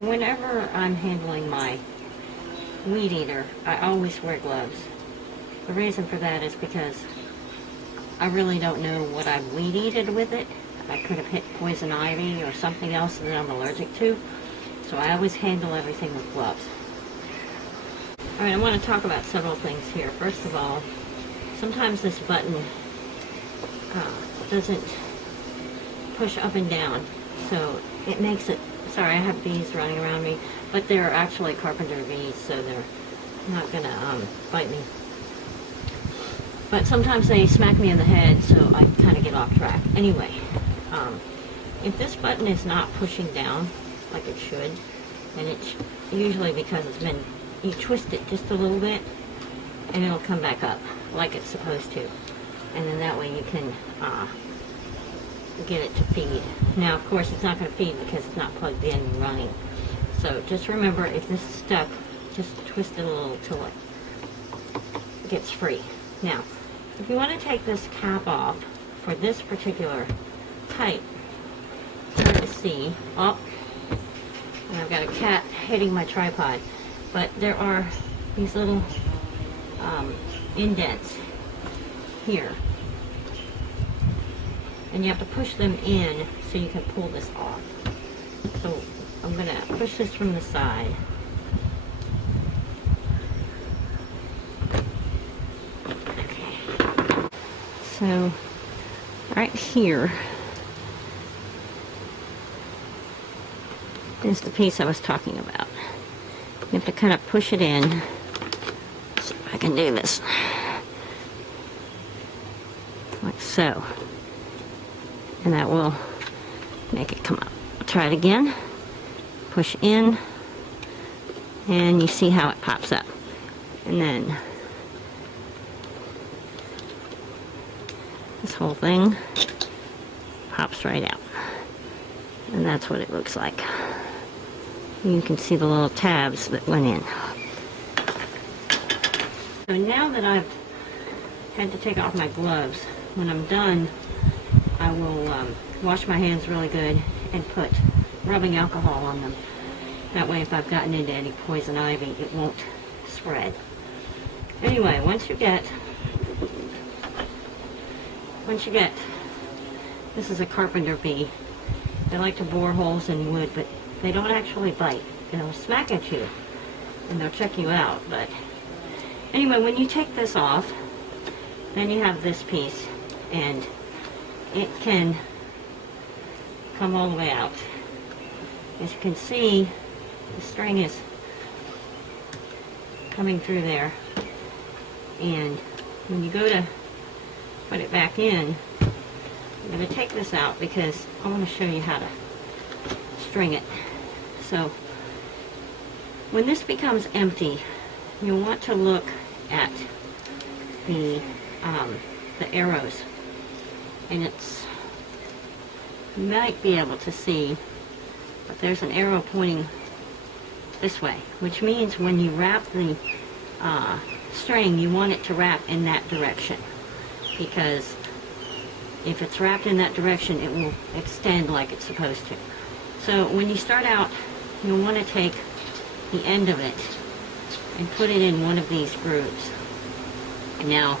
Whenever I'm handling my weed eater, I always wear gloves. The reason for that is because I really don't know what I've weed eated with it. I could have hit poison ivy or something else that I'm allergic to. So I always handle everything with gloves. Alright, I want to talk about several things here. First of all, sometimes this button doesn't push up and down. So it makes it, sorry, I have bees running around me, but they're actually carpenter bees, so they're not going to bite me. But sometimes they smack me in the head, so I kind of get off track. Anyway, if this button is not pushing down like it should, and it's usually because it's been, you twist it just a little bit, and it'll come back up like it's supposed to. And then that way you can get it to feed. Now, of course, it's not going to feed because it's not plugged in and running. So just remember, if this is stuck, just twist it a little till it gets free. Now, if you want to take this cap off for this particular type, it's hard to see. Oh, and I've got a cat hitting my tripod. But there are these little indents here. And you have to push them in so you can pull this off. So I'm going to push this from the side. Okay. So right here is the piece I was talking about. You have to kind of push it in. Let's see if I can do this. Like so. And that will make it come up. I'll try it again. Push in. And you see how it pops up. And then this whole thing pops right out. And that's what it looks like. You can see the little tabs that went in. So now that I've had to take off my gloves, when I'm done, I will wash my hands really good and put rubbing alcohol on them. That way, if I've gotten into any poison ivy, it won't spread. Anyway, once you get, this is a carpenter bee. They like to bore holes in wood, but they don't actually bite. They'll smack at you and they'll check you out. But anyway, when you take this off, then you have this piece and it can come all the way out. As you can see, the string is coming through there, and when you go to put it back in, I'm going to take this out because I want to show you how to string it. So when this becomes empty, you'll want to look at the arrows, and you might be able to see, but there's an arrow pointing this way, which means when you wrap the string, you want it to wrap in that direction, because if it's wrapped in that direction, it will extend like it's supposed to. So when you start out, you'll want to take the end of it and put it in one of these grooves. Now,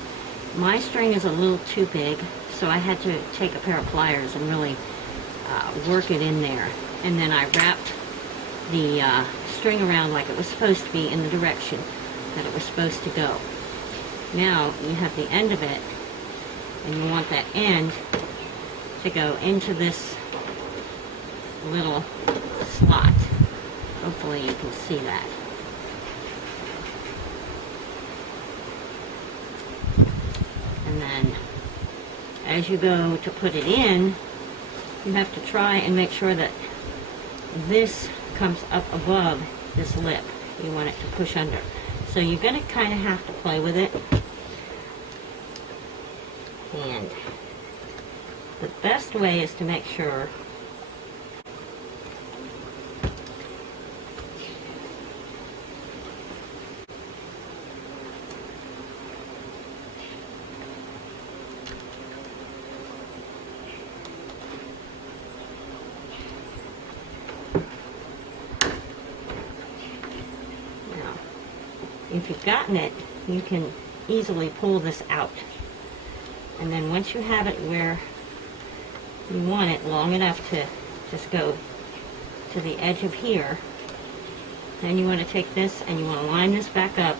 my string is a little too big, so I had to take a pair of pliers and really work it in there. And then I wrapped the string around like it was supposed to be in the direction that it was supposed to go. Now, you have the end of it, and you want that end to go into this little slot. Hopefully you can see that. And then as you go to put it in, you have to try and make sure that this comes up above this lip. You want it to push under. So you're going to kind of have to play with it. And the best way is to make sure if you've gotten it, you can easily pull this out. And then once you have it where you want it long enough to just go to the edge of here, then you want to take this and you want to line this back up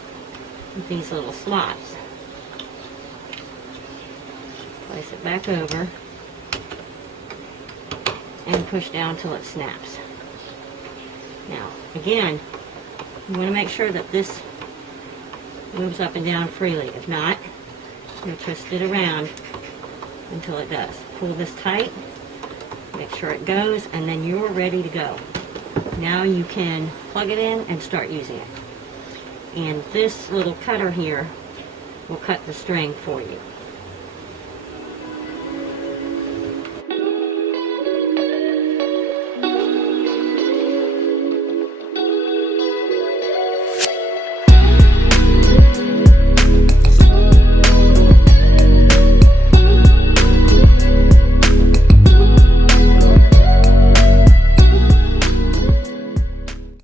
with these little slots. Place it back over and push down till it snaps. Now, again, you want to make sure that this moves up and down freely. If not, you'll twist it around until it does. Pull this tight, make sure it goes, and then you're ready to go. Now you can plug it in and start using it. And this little cutter here will cut the string for you.